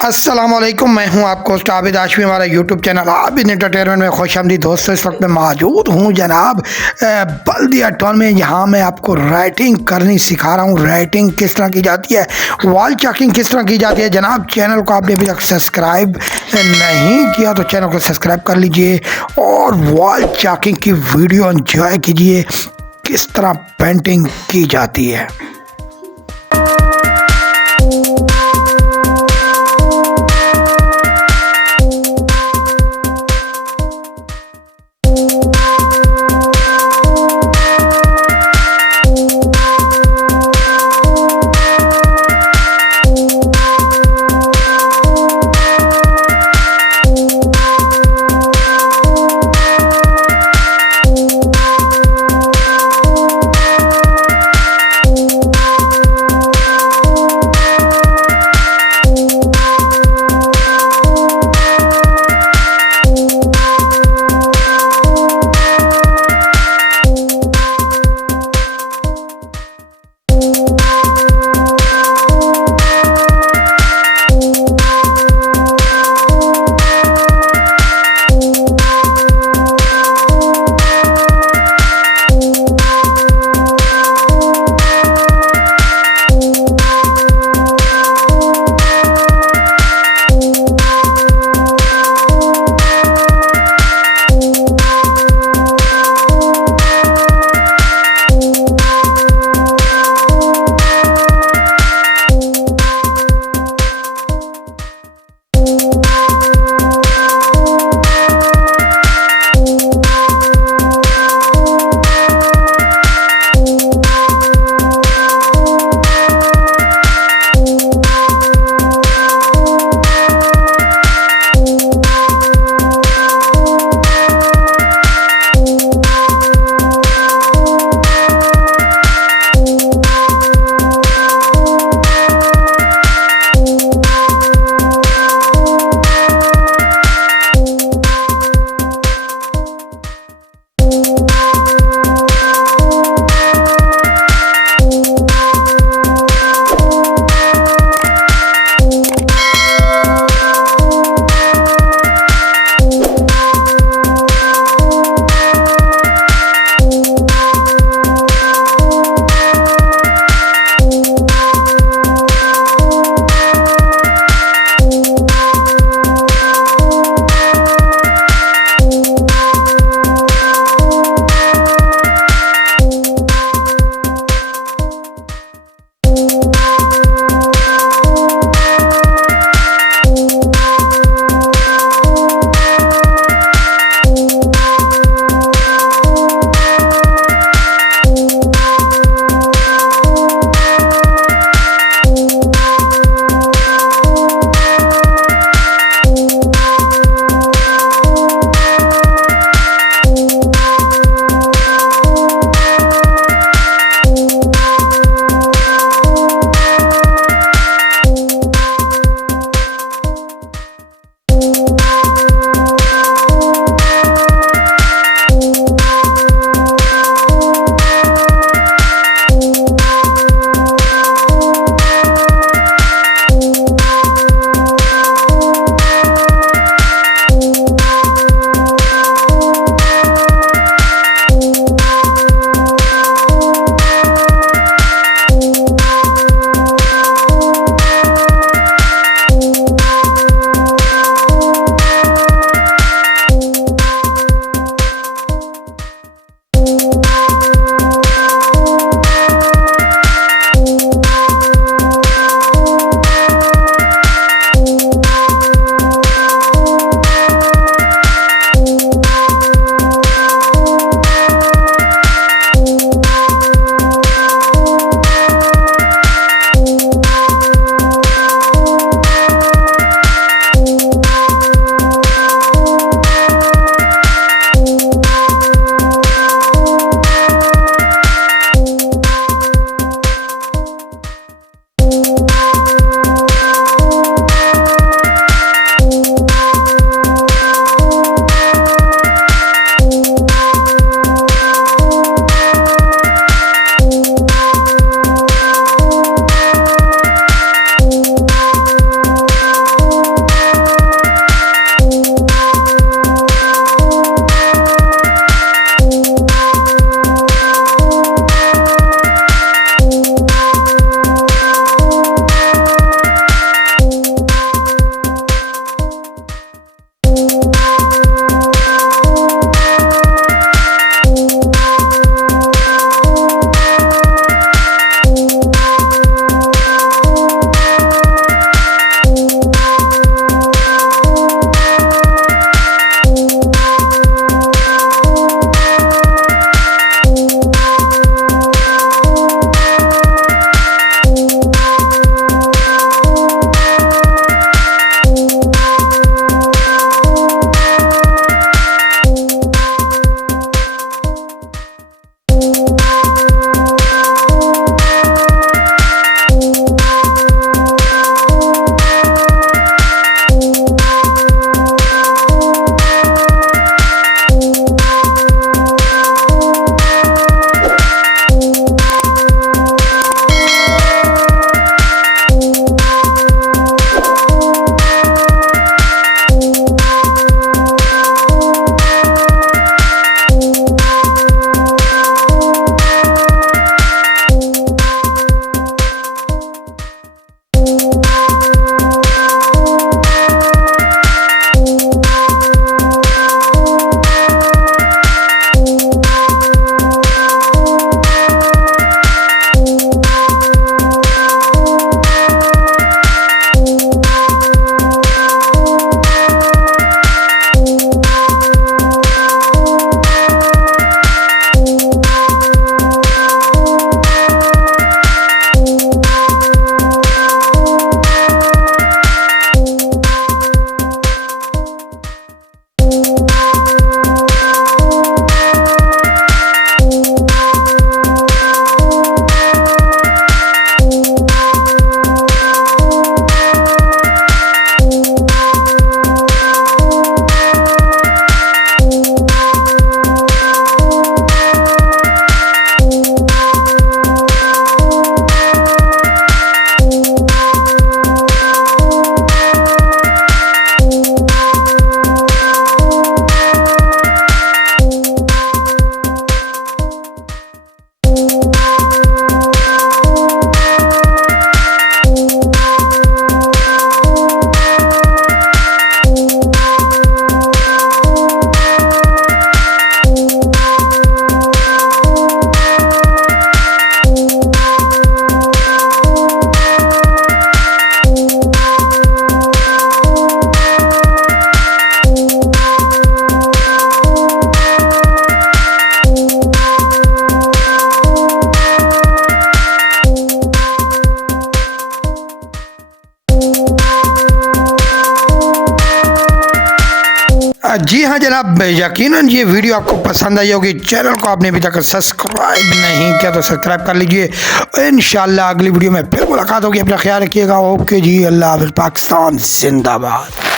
अस्सलाम वालेकुम, मैं हूं आपको होस्ट abid हाशमी। हमारा यूट्यूब चैनल आबिद एंटरटेनमेंट में खुशामदीद दोस्तों। इस वक्त मैं मौजूद हूं जनाब बल्दिया टाउन में। यहाँ मैं आपको राइटिंग करनी सिखा रहा हूं। राइटिंग किस तरह की जाती है, वॉल चॉकिंग किस तरह की जाती है। जनाब चैनल को आपने अभी तक सब्सक्राइब नहीं किया तो चैनल को सब्सक्राइब कर लीजिए और वॉल चॉकिंग की वीडियो एंजॉय कीजिए, किस तरह पेंटिंग की जाती है। जी हाँ जनाब, यकीनन ये वीडियो आपको पसंद आई होगी। चैनल को आपने अभी तक सब्सक्राइब नहीं किया तो सब्सक्राइब कर लीजिए। इंशाल्लाह अगली वीडियो में फिर मुलाकात होगी। अपना ख्याल रखिएगा। ओके जी, अल्लाह हाफ़िज़। पाकिस्तान जिंदाबाद।